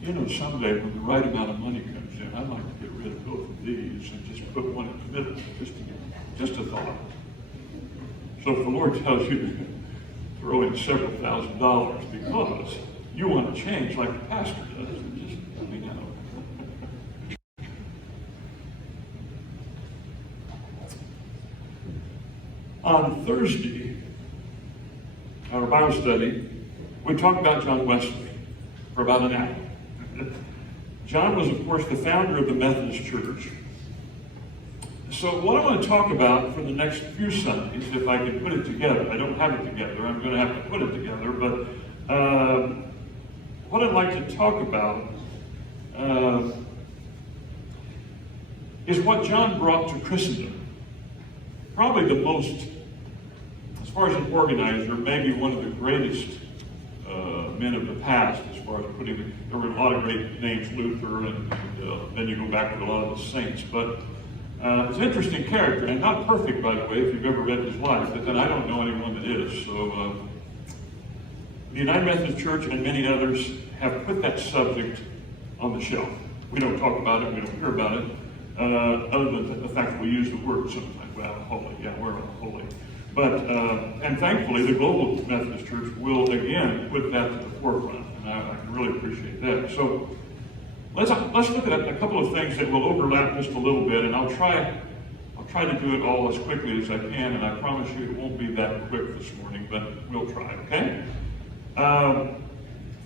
you know, someday when the right amount of money comes in, I'd like to get rid of both of these and just put one in the middle, just a thought. So if the Lord tells you to throw in several $1,000s because you want to change like the pastor does, then just let me know. On Thursday, our Bible study, we talked about John Wesley for about an hour. John was, of course, the founder of the Methodist Church. So what I want to talk about for the next few Sundays, if I can put it together, I don't have it together, I'm going to have to put it together, but what I'd like to talk about is what John brought to Christendom. Probably the most, as far as an organizer, maybe one of the greatest men of the past, as far as putting, there were a lot of great names, Luther, and then you go back to a lot of the saints, but it's an interesting character, and not perfect, by the way, if you've ever read his life, but then I don't know anyone that is. So the United Methodist Church and many others have put that subject on the shelf. We don't talk about it, we don't hear about it, other than the fact that we use the word sometimes. Well, holy, yeah, we're holy. But, and thankfully, the Global Methodist Church will again put that to the forefront, and I can really appreciate that. So let's look at a couple of things that will overlap just a little bit, and I'll try to do it all as quickly as I can, and I promise you it won't be that quick this morning, but we'll try, okay?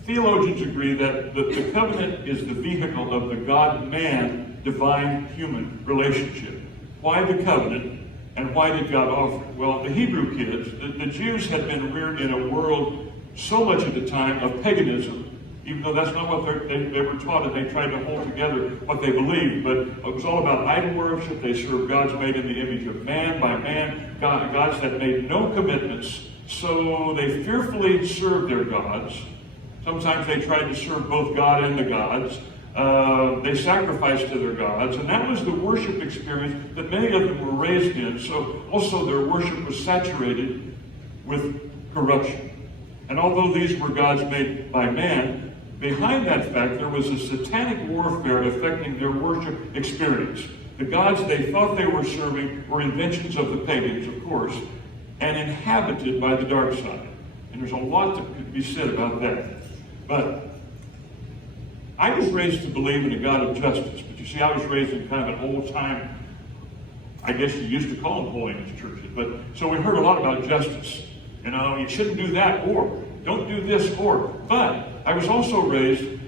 Theologians agree that the covenant is the vehicle of the God-man, divine-human relationship. Why the covenant, and why did God offer it? Well, the Hebrew kids, the Jews had been reared in a world so much at the time of paganism, even though that's not what they were taught, and they tried to hold together what they believed. But it was all about idol worship. They served gods made in the image of man by man, gods that made no commitments. So they fearfully served their gods. Sometimes they tried to serve both God and the gods. They sacrificed to their gods, and that was the worship experience that many of them were raised in. So also their worship was saturated with corruption. And although these were gods made by man, behind that fact there was a satanic warfare affecting their worship experience. The gods they thought they were serving were inventions of the pagans, of course, and inhabited by the dark side. And there's a lot to be said about that. But I was raised to believe in a God of justice, but you see, I was raised in kind of an old-time, I guess you used to call them holiness churches, but so we heard a lot about justice. You know, you shouldn't do that, or don't do this, or. But I was also raised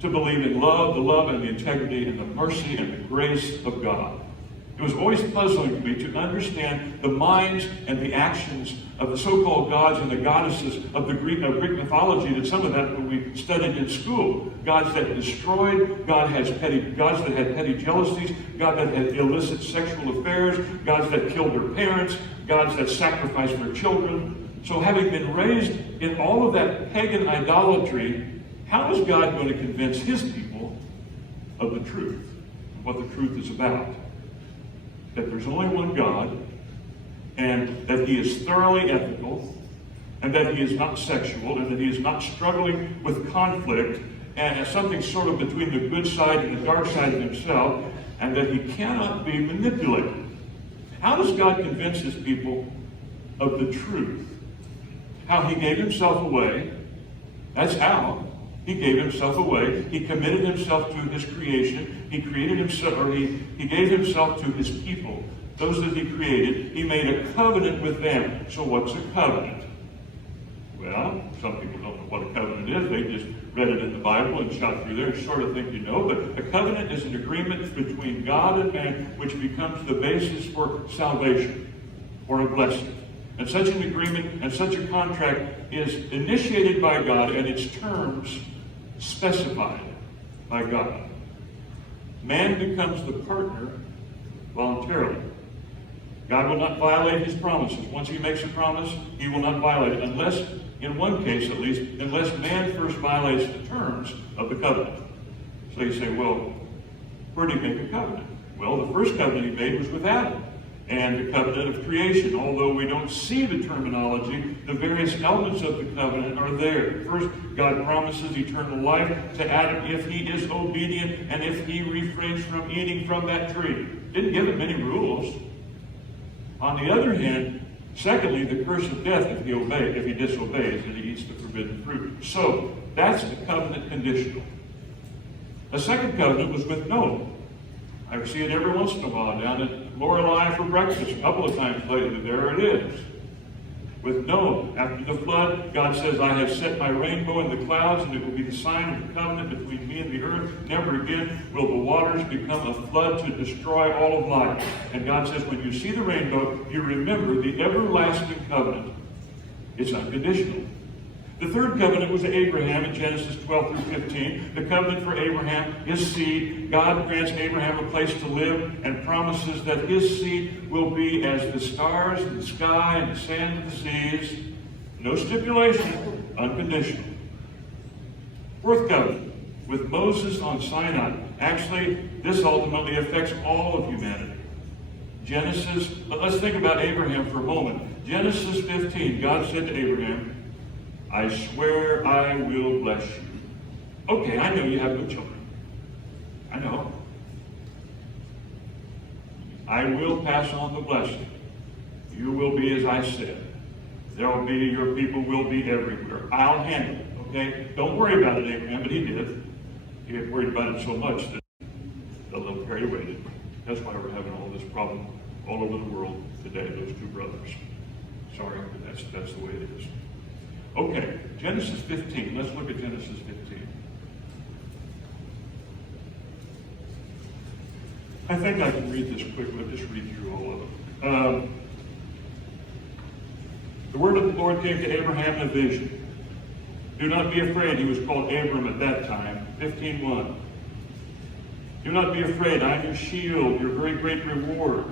to believe in love, the love and the integrity and the mercy and the grace of God. It was always puzzling to me to understand the minds and the actions of the so-called gods and the goddesses of the Greek mythology, that some of that when we studied in school. Gods that destroyed, gods that had petty jealousies, gods that had illicit sexual affairs, gods that killed their parents, gods that sacrificed their children. So having been raised in all of that pagan idolatry, how is God going to convince his people of the truth, what the truth is about? That there's only one God, and that he is thoroughly ethical, and that he is not sexual, and that he is not struggling with conflict, and something sort of between the good side and the dark side of himself, and that he cannot be manipulated. How does God convince his people of the truth? How he gave himself away. That's how. He gave himself away. He committed himself to his creation. He created himself, or he gave himself to his people, those that he created. He made a covenant with them. So what's a covenant? Well, some people don't know what a covenant is. They just read it in the Bible and shot through there and sort of think you know. But a covenant is an agreement between God and man which becomes the basis for salvation or a blessing. And such an agreement and such a contract is initiated by God and its terms specified by God. Man becomes the partner voluntarily. God will not violate his promises. Once he makes a promise, he will not violate it, unless, in one case at least, unless man first violates the terms of the covenant. So you say, well, where did he make a covenant? Well, the first covenant he made was with Adam. and the covenant of creation. Although we don't see the terminology, the various elements of the covenant are there. First, God promises eternal life to Adam if he is obedient and if he refrains from eating from that tree. Didn't give him any rules. On the other hand, secondly, the curse of death if he disobeys and he eats the forbidden fruit. So, that's the covenant conditional. The second covenant was with Noah. I see it every once in a while down at Lorelei for breakfast. A couple of times lately, there it is. With Noah, after the flood, God says, I have set my rainbow in the clouds, and it will be the sign of the covenant between me and the earth. Never again will the waters become a flood to destroy all of life. And God says, when you see the rainbow, you remember the everlasting covenant. It's unconditional. The third covenant was Abraham in Genesis 12 through 15. The covenant for Abraham, his seed. God grants Abraham a place to live and promises that his seed will be as the stars in the sky and the sand of the seas. No stipulation, unconditional. Fourth covenant with Moses on Sinai. Actually, this ultimately affects all of humanity. Let's think about Abraham for a moment. Genesis 15, God said to Abraham, I swear I will bless you. Okay, I know you have no children. I know. I will pass on the blessing. You will be as I said. Your people will be everywhere. I'll handle it, okay? Don't worry about it, Abraham, but he did. He had worried about it so much that a little carried away. That's why we're having all this problem all over the world today, those two brothers. Sorry, but that's the way it is. Okay, Genesis 15. Let's look at Genesis 15. I think I can read this quickly. I'll just read through all of it. The word of the Lord came to Abraham in a vision. Do not be afraid. He was called Abram at that time. 15:1. Do not be afraid. I am your shield, your very great reward.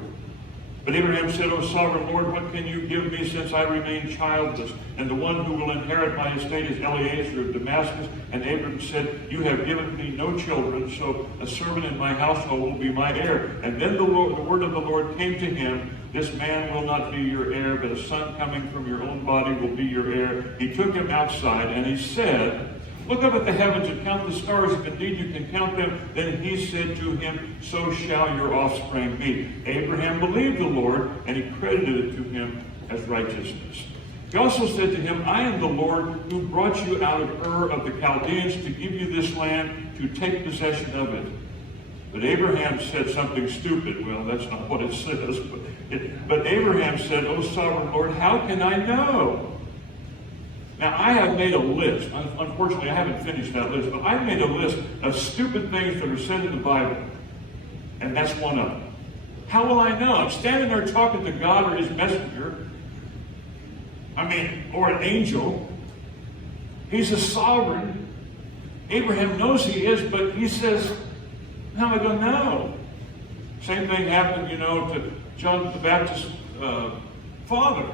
But Abraham said, O sovereign Lord, what can you give me since I remain childless? And the one who will inherit my estate is Eliezer of Damascus. And Abram said, you have given me no children, so a servant in my household will be my heir. And then the word of the Lord came to him, this man will not be your heir, but a son coming from your own body will be your heir. He took him outside, and he said, look up at the heavens and count the stars, if indeed you can count them. Then he said to him, so shall your offspring be. Abraham believed the Lord, and he credited it to him as righteousness. He also said to him, I am the Lord who brought you out of Ur of the Chaldeans to give you this land to take possession of it. But Abraham said something stupid. Well, that's not what it says. But Abraham said, O sovereign Lord, how can I know? Now, I have made a list. Unfortunately, I haven't finished that list, but I've made a list of stupid things that are said in the Bible. And that's one of them. How will I know? I'm standing there talking to God or his messenger. Or an angel. He's a sovereign. Abraham knows he is, but he says, how am I going to know? Same thing happened, to John the Baptist's father.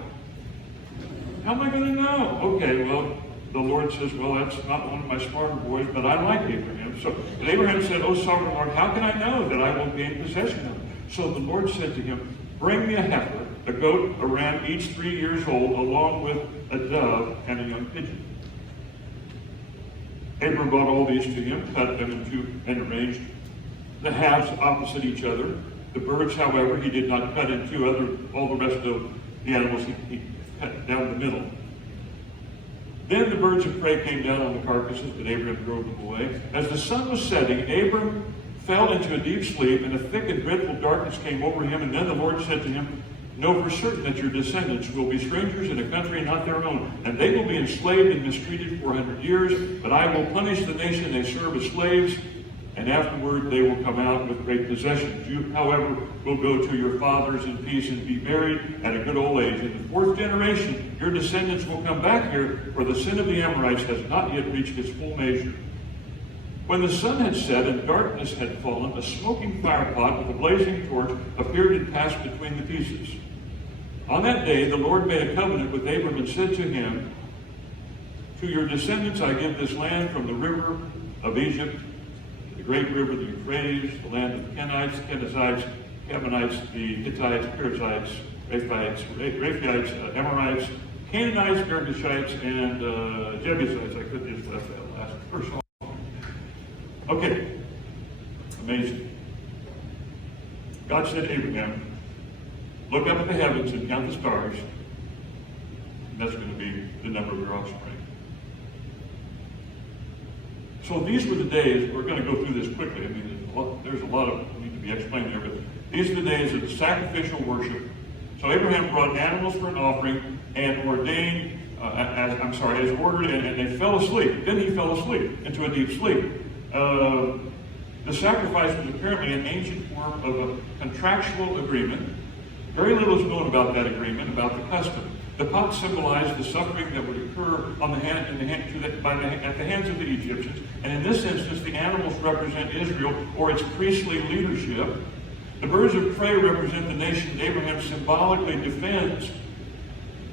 How am I going to know? Okay, well, the Lord says, well, that's not one of my smarter boys, but I like Abraham. But Abraham said, oh, sovereign Lord, how can I know that I will gain possession of it? So the Lord said to him, bring me a heifer, a goat, a ram, each 3 years old, along with a dove and a young pigeon. Abram brought all these to him, cut them in two, and arranged the halves opposite each other. The birds, however, he did not cut in two. All the rest of the animals he cut down the middle. Then the birds of prey came down on the carcasses, but Abram drove them away. As the sun was setting, Abram fell into a deep sleep, and a thick and dreadful darkness came over him. And then the Lord said to him, know for certain that your descendants will be strangers in a country not their own, and they will be enslaved and mistreated 400 years. But I will punish the nation they serve as slaves, and afterward they will come out with great possessions. You, however, will go to your fathers in peace and be buried at a good old age. In the fourth generation, your descendants will come back here, for the sin of the Amorites has not yet reached its full measure. When the sun had set and darkness had fallen, a smoking firepot with a blazing torch appeared and passed between the pieces. On that day, the Lord made a covenant with Abram and said to him, to your descendants I give this land from the river of Egypt, the great river, the Euphrates, the land of the Kenites, Kenizzites, Ammonites, the Hittites, Perizzites, Rephaites, Amorites, Canaanites, Girgashites, and Jebusites. I could just left that last verse off. Okay. Amazing. God said to Abraham, look up at the heavens and count the stars. And that's going to be the number of your offspring. So these were the days, we're going to go through this quickly. I mean, there's a lot of need to be explained there, but these are the days of the sacrificial worship. So Abraham brought animals for an offering and ordained, as ordered, and they fell asleep. Then he fell asleep into a deep sleep. The sacrifice was apparently an ancient form of a contractual agreement. Very little is known about that agreement, about the custom. The pot symbolized the suffering that would occur at the hands of the Egyptians, and in this instance, the animals represent Israel or its priestly leadership. The birds of prey represent the nation Abraham symbolically defends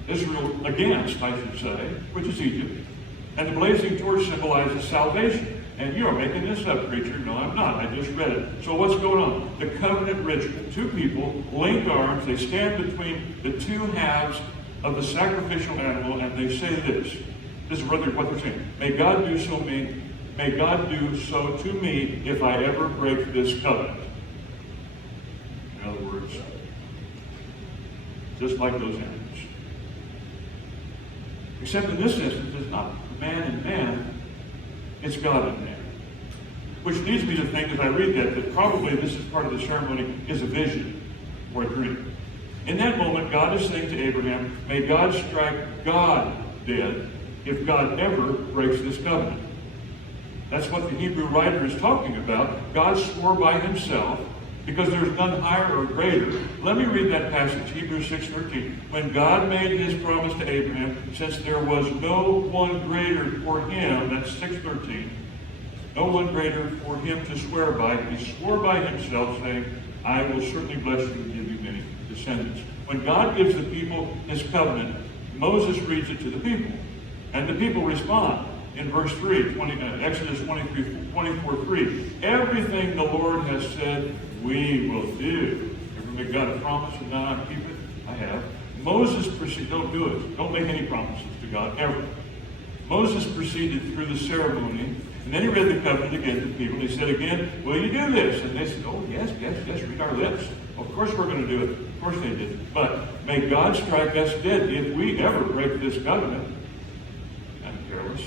Israel against, I should say, which is Egypt. And the blazing torch symbolizes salvation. And you are making this up, preacher. No, I'm not. I just read it. So what's going on? The covenant ritual. Two people link arms. They stand between the two halves of the sacrificial animal, and they say this. This is what they're saying. May God do so to me if I ever break this covenant. In other words, just like those animals. Except in this instance, it's not man and man. It's God and man. Which leads me to think, as I read that probably this is part of the ceremony, is a vision or a dream. In that moment, God is saying to Abraham, may God strike God dead if God ever breaks this covenant. That's what the Hebrew writer is talking about. God swore by himself, because there's none higher or greater. Let me read that passage, Hebrews 6:13. When God made his promise to Abraham, since there was no one greater for him, that's 6:13, no one greater for him to swear by, he swore by himself, saying, I will certainly bless you and give you many descendants. When God gives the people his covenant, Moses reads it to the people. And the people respond. In verse 3, Exodus 24:3, everything the Lord has said, we will do. Ever make God a promise and not keep it? I have. Moses proceeded, don't do it. Don't make any promises to God, ever. Moses proceeded through the ceremony, and then he read the covenant again to the people. He said again, will you do this? And they said, oh, yes, read our lips. Of course we're going to do it. Of course they did. But may God strike us dead if we ever break this covenant. I'm careless.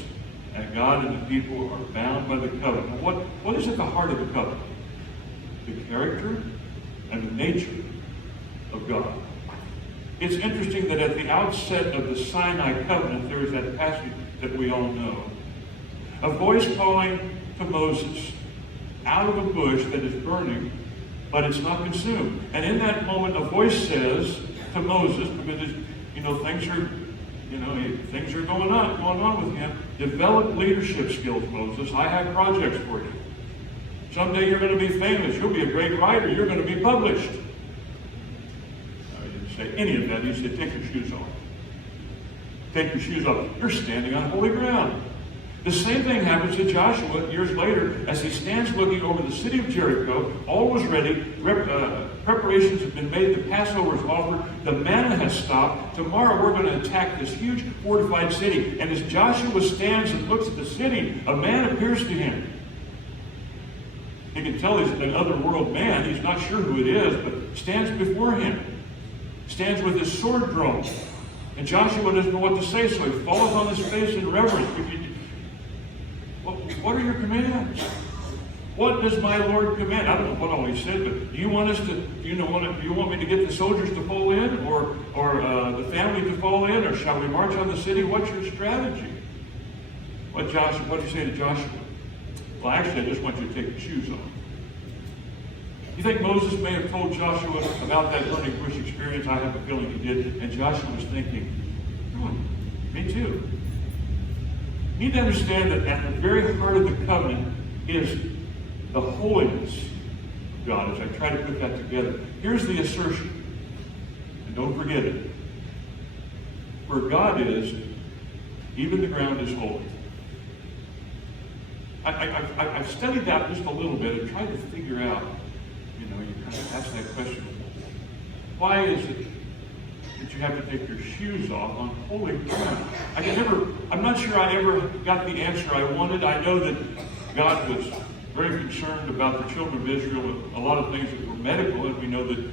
And God and the people are bound by the covenant. What is at the heart of the covenant? The character and the nature of God. It's interesting that at the outset of the Sinai covenant, there is that passage that we all know. A voice calling to Moses out of a bush that is burning, but it's not consumed. And in that moment, a voice says to Moses, because things are going on with him. Develop leadership skills, Moses. I have projects for you. Someday you're going to be famous. You'll be a great writer. You're going to be published. No, he didn't say any of that. He said, take your shoes off. Take your shoes off. You're standing on holy ground. The same thing happens to Joshua years later as he stands looking over the city of Jericho. All was ready. Preparations have been made. The Passover is offered. The manna has stopped. Tomorrow we're going to attack this huge fortified city. And as Joshua stands and looks at the city, a man appears to him. He can tell he's an otherworld man. He's not sure who it is, but stands before him. Stands with his sword drawn. And Joshua doesn't know what to say, so he falls on his face in reverence. What are your commands? What does my Lord command? I don't know what all he said, but do you want me to get the soldiers to fall in, or the family to fall in, or shall we march on the city? What's your strategy? What do you say to Joshua? Well, actually, I just want you to take your shoes off. You think Moses may have told Joshua about that burning bush experience? I have a feeling he did. And Joshua was thinking, me too. You need to understand that at the very heart of the covenant is the holiness of God. As I try to put that together, here's the assertion, and don't forget it. Where God is, even the ground is holy. I've studied that just a little bit and tried to figure out you kind of ask that question. Why is it that you have to take your shoes off on holy ground? I'm not sure I ever got the answer I wanted. I know that God was very concerned about the children of Israel with a lot of things that were medical, and we know that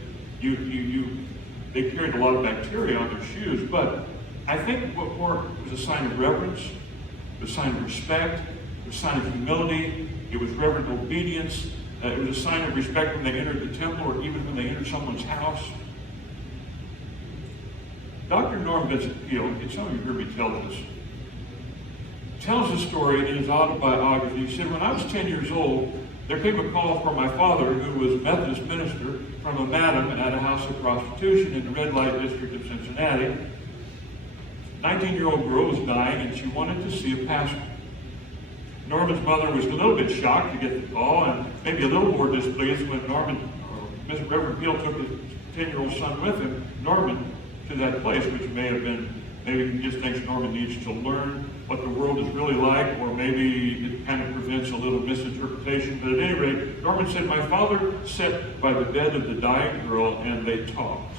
they carried a lot of bacteria on their shoes, but I think what more was a sign of reverence, it was a sign of respect, it was a sign of humility, it was reverent obedience, it was a sign of respect when they entered the temple or even when they entered someone's house. Dr. Norm Vincent Peale, and some of you heard me tell this, tells a story in his autobiography. He said, when I was 10 years old, there came a call from my father, who was a Methodist minister, from a madam at a house of prostitution in the red light district of Cincinnati. 19-year-old girl was dying, and she wanted to see a pastor. Norman's mother was a little bit shocked to get the call, and maybe a little more displeased when Mr. Reverend Peale took his 10-year-old son with him, Norman, to that place, which may have been, maybe he just thinks Norman needs to learn what the world is really like, or maybe it kind of prevents a little misinterpretation. But at any rate, Norman said, my father sat by the bed of the dying girl, and they talked.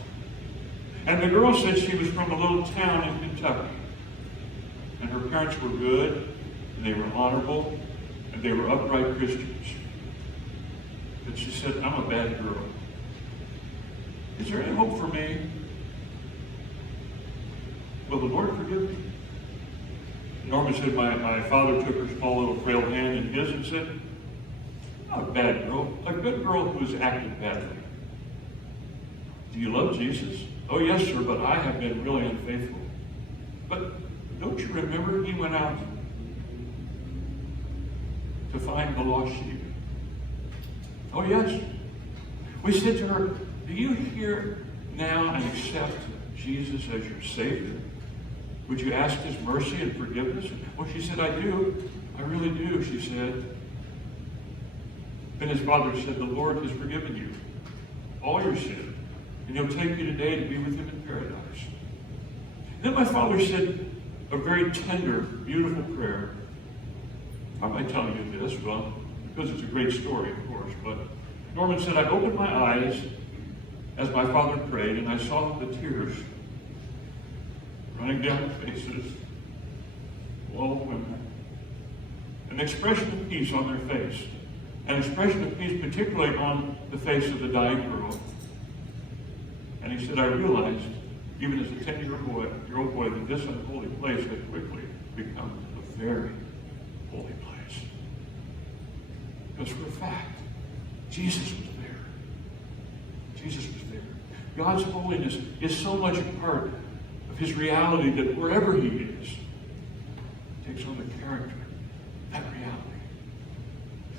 And the girl said she was from a little town in Kentucky. And her parents were good, and they were honorable, and they were upright Christians. But she said, I'm a bad girl. Is there any hope for me? Will the Lord forgive me? Norman said, my father took her small little frail hand in his and said, not a bad girl, a good girl who has acted badly. Do you love Jesus? Oh, yes, sir, but I have been really unfaithful. But don't you remember he went out to find the lost sheep? Oh, yes. We said to her, do you hear now and accept Jesus as your Savior? Would you ask his mercy and forgiveness? Well, she said, I do. I really do, she said. Then his father said, the Lord has forgiven you all your sin, and he'll take you today to be with him in paradise. Then my father said a very tender, beautiful prayer. Why am I telling you this? Well, because it's a great story, of course. But Norman said, I opened my eyes as my father prayed, and I saw the tears running down the faces of all the women. An expression of peace on their face. An expression of peace particularly on the face of the dying girl. And he said, I realized, even as a 10-year-old boy, that this unholy place had quickly become a very holy place. Because for a fact, Jesus was there. Jesus was there. God's holiness is so much a part of his reality that wherever he is, it takes on the character of that reality.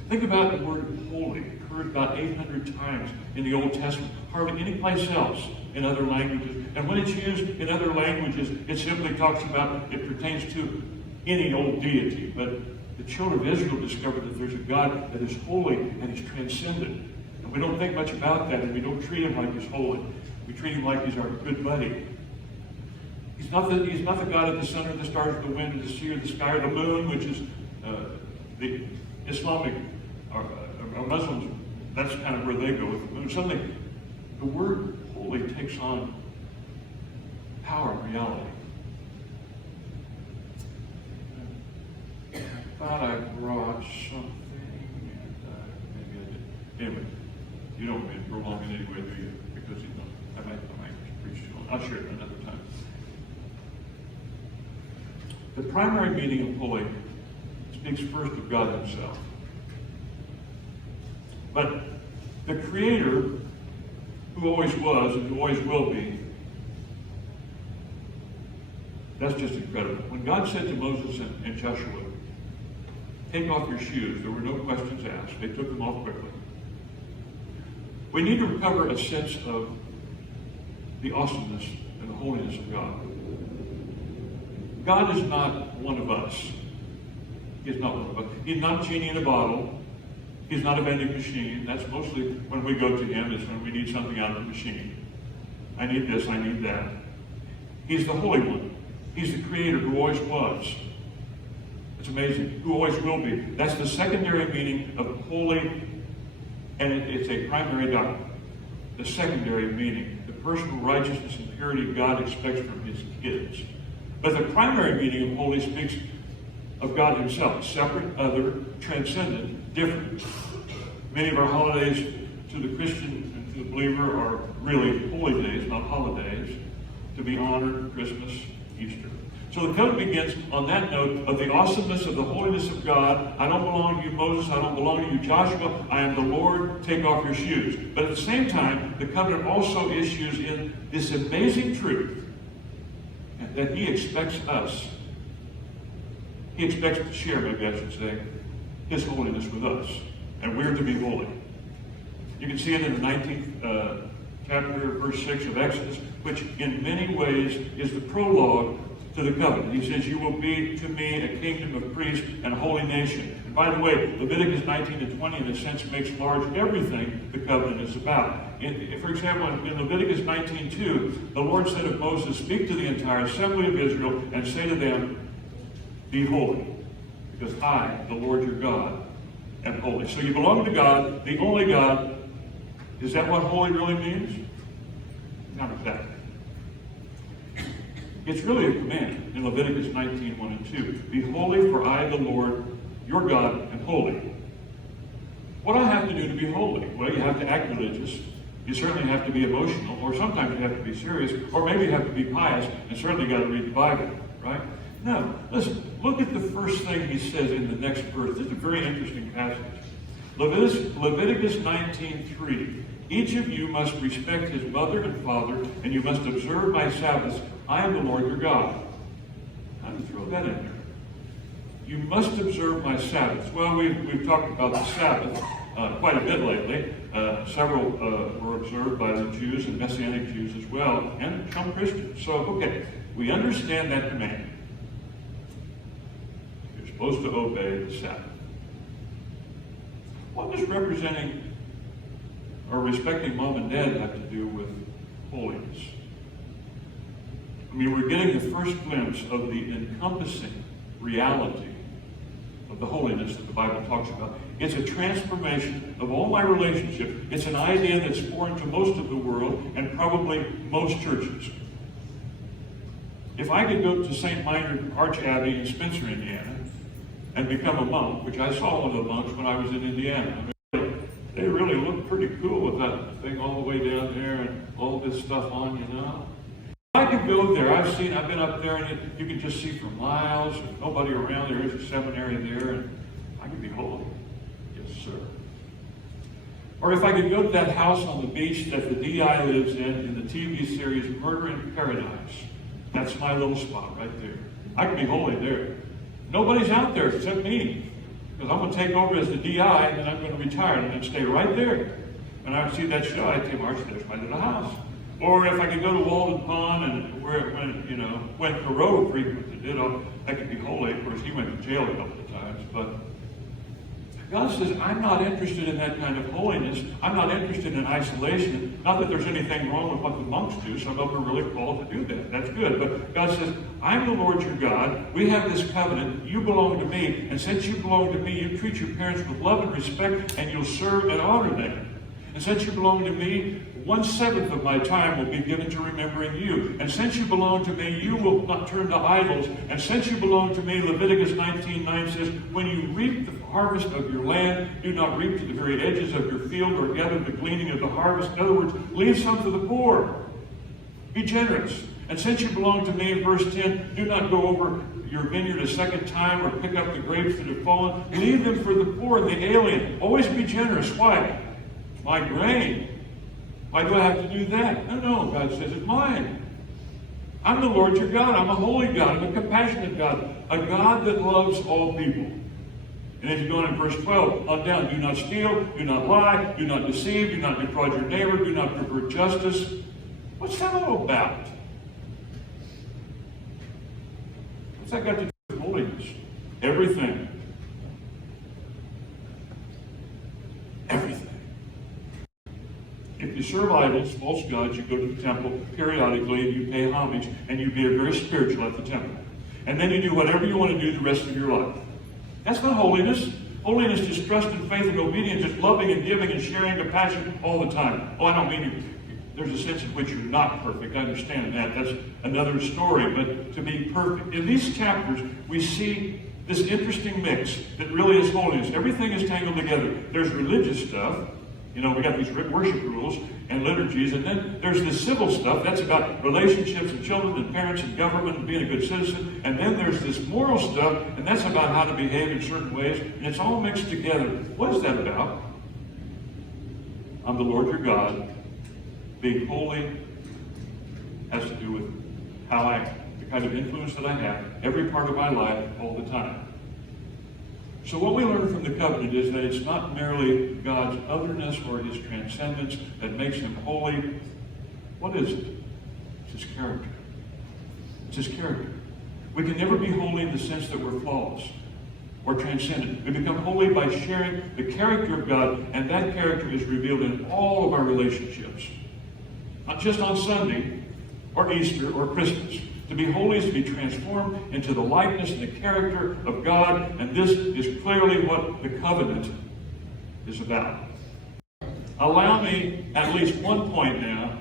Think about the word holy. It occurs about 800 times in the Old Testament, hardly any place else in other languages. And when it's used in other languages, it simply talks about, it pertains to any old deity. But the children of Israel discovered that there's a God that is holy and he's transcendent. And we don't think much about that, and we don't treat him like he's holy. We treat him like he's our good buddy. He's not the God of the sun or the stars or the wind or the sea or the sky or the moon, which is the Islamic or Muslims. That's kind of where they go with the moon. Suddenly, the word holy takes on power and reality. I thought I brought something, and maybe I did. Anyway, you don't prolong it anyway, do you? Because I might preach too long. I'll share it another time. The primary meaning of holy speaks first of God himself. But the Creator, who always was and who always will be, that's just incredible. When God said to Moses and Joshua, take off your shoes, there were no questions asked. They took them off quickly. We need to recover a sense of the awesomeness and the holiness of God. God is not one of us. He is not one of us. He's not a genie in a bottle. He's not a vending machine. That's mostly when we go to him, is when we need something out of the machine. I need this, I need that. He's the Holy One. He's the Creator who always was. It's amazing. Who always will be. That's the secondary meaning of holy And it's a primary doctrine. The secondary meaning, the personal righteousness and purity God expects from his kids. But the primary meaning of holy speaks of God himself, separate, other, transcendent, different. Many of our holidays to the Christian and to the believer are really holy days, not holidays, to be honored, Christmas, Easter. So the covenant begins on that note of the awesomeness of the holiness of God. I don't belong to you, Moses. I don't belong to you, Joshua. I am the Lord. Take off your shoes. But at the same time, the covenant also issues in this amazing truth that he expects us. He expects to share, maybe I should say, his holiness with us. And we're to be holy. You can see it in the 19th chapter, verse 6 of Exodus, which in many ways is the prologue to the covenant. He says, you will be to me a kingdom of priests and a holy nation. And by the way, Leviticus 19 and 20 in a sense makes large everything the covenant is about. For example, in Leviticus 19:2, the Lord said of Moses, speak to the entire assembly of Israel and say to them, be holy, because I, the Lord your God, am holy. So you belong to God, the only God. Is that what holy really means? Not exactly. It's really a command in Leviticus 19:1 and 2. Be holy, for I, the Lord, your God, am holy. What do I have to do to be holy? Well, you have to act religious. You certainly have to be emotional, or sometimes you have to be serious, or maybe you have to be pious, and certainly you got to read the Bible, right? No, listen, look at the first thing he says in the next verse. This is a very interesting passage. Leviticus 19:3. Each of you must respect his mother and father, and you must observe my Sabbaths. I am the Lord your God. How do you throw that in there? You must observe my Sabbaths. Well, we've talked about the Sabbath quite a bit lately. Several were observed by the Jews and Messianic Jews as well, and some Christians. So, okay, we understand that command. You're supposed to obey the Sabbath. What does representing or respecting mom and dad have to do with holiness? I mean, we're getting the first glimpse of the encompassing reality of the holiness that the Bible talks about. It's a transformation of all my relationships. It's an idea that's foreign to most of the world and probably most churches. If I could go to St. Minor Arch Abbey in Spencer, Indiana, and become a monk, which I saw one of the monks when I was in Indiana. I mean, they really look pretty cool with that thing all the way down there and all this stuff on, you know. If I could go there, I've been up there, and you can just see for miles, and nobody around. There is a seminary there, and I could be holy. Yes, sir. Or if I could go to that house on the beach that the DI lives in the TV series Murder in Paradise. That's my little spot right there. I could be holy there. Nobody's out there except me, because I'm going to take over as the DI, and then I'm going to retire and then stay right there. When I see that show, I'd say, March, there's my little house. Or if I could go to Walden Pond and where it went, when Thoreau frequented it, I could be holy. Of course, he went to jail a couple of times, but God says, I'm not interested in that kind of holiness. I'm not interested in isolation. Not that there's anything wrong with what the monks do. Some of them are really called to do that. That's good. But God says, I'm the Lord your God. We have this covenant. You belong to me. And since you belong to me, you treat your parents with love and respect, and you'll serve and honor them. And since you belong to me, 1/7 of my time will be given to remembering you. And since you belong to me, you will not turn to idols. And since you belong to me, Leviticus 19:9 says, when you reap the harvest of your land, do not reap to the very edges of your field or gather the gleaning of the harvest. In other words, leave some to the poor. Be generous. And since you belong to me, in verse 10, do not go over your vineyard a second time or pick up the grapes that have fallen. Leave them for the poor and the alien. Always be generous. Why? My grain. Why do I have to do that? No, God says it's mine. I'm the Lord your God. I'm a holy God. I'm a compassionate God. A God that loves all people. And as you go on in verse 12, on down, do not steal, do not lie, do not deceive, do not defraud your neighbor, do not pervert justice. What's that all about? What's that got to do with holiness? Everything. Everything. If you serve idols, false gods, you go to the temple periodically and you pay homage, and you be very spiritual at the temple. And then you do whatever you want to do the rest of your life. That's not holiness. Holiness is trust and faith and obedience, just loving and giving and sharing compassion all the time. Oh, I don't mean you. There's a sense in which you're not perfect. I understand that. That's another story. But to be perfect. In these chapters, we see this interesting mix that really is holiness. Everything is tangled together. There's religious stuff. You know, we got these worship rules and liturgies, and then there's the civil stuff. That's about relationships and children and parents and government and being a good citizen. And then there's this moral stuff, and that's about how to behave in certain ways. And it's all mixed together. What is that about? I'm the Lord your God. Being holy has to do with the kind of influence that I have every part of my life all the time. So what we learn from the covenant is that it's not merely God's otherness or his transcendence that makes him holy. What is it? It's his character. It's his character. We can never be holy in the sense that we're flawless or transcendent. We become holy by sharing the character of God, and that character is revealed in all of our relationships. Not just on Sunday or Easter or Christmas. To be holy is to be transformed into the likeness and the character of God, and this is clearly what the covenant is about. Allow me at least one point now,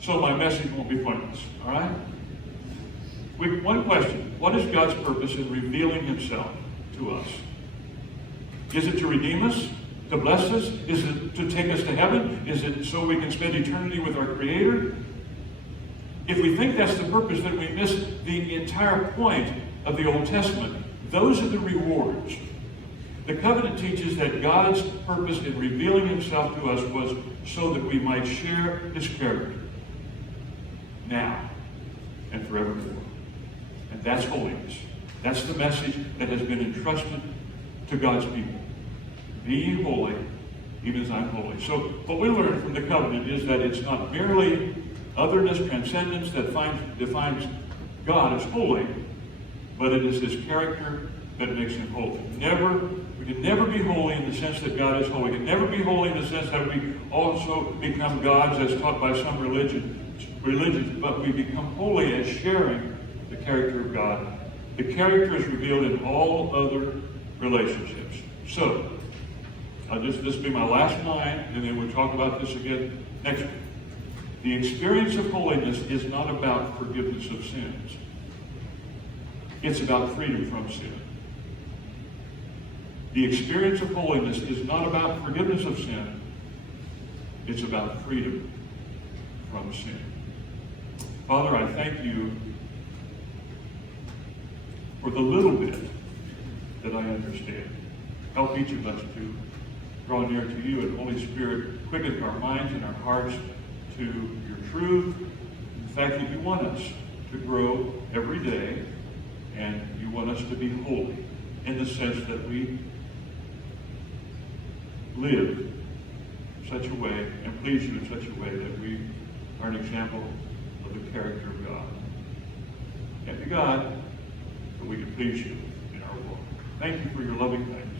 so my message won't be pointless, all right? One question. What is God's purpose in revealing himself to us? Is it to redeem us? To bless us? Is it to take us to heaven? Is it so we can spend eternity with our Creator? If we think that's the purpose, then we miss the entire point of the Old Testament. Those are the rewards. The covenant teaches that God's purpose in revealing himself to us was so that we might share his character now and forevermore. And that's holiness. That's the message that has been entrusted to God's people. Be ye holy, even as I'm holy. So what we learn from the covenant is that it's not merely otherness, transcendence that defines God as holy, but it is his character that makes him holy. We can never be holy in the sense that God is holy. We can never be holy in the sense that we also become gods as taught by some religions, but we become holy as sharing the character of God. The character is revealed in all other relationships. So, this will be my last line, and then we'll talk about this again next week. The experience of holiness is not about forgiveness of sins. It's about freedom from sin. The experience of holiness is not about forgiveness of sin. It's about freedom from sin. Father, I thank you for the little bit that I understand. Help each of us to draw near to you, and Holy Spirit, quicken our minds and our hearts to your truth. The fact that you want us to grow every day, and you want us to be holy in the sense that we live in such a way and please you in such a way that we are an example of the character of God. Thank you, God, that we can please you in our world. Thank you for your loving kindness.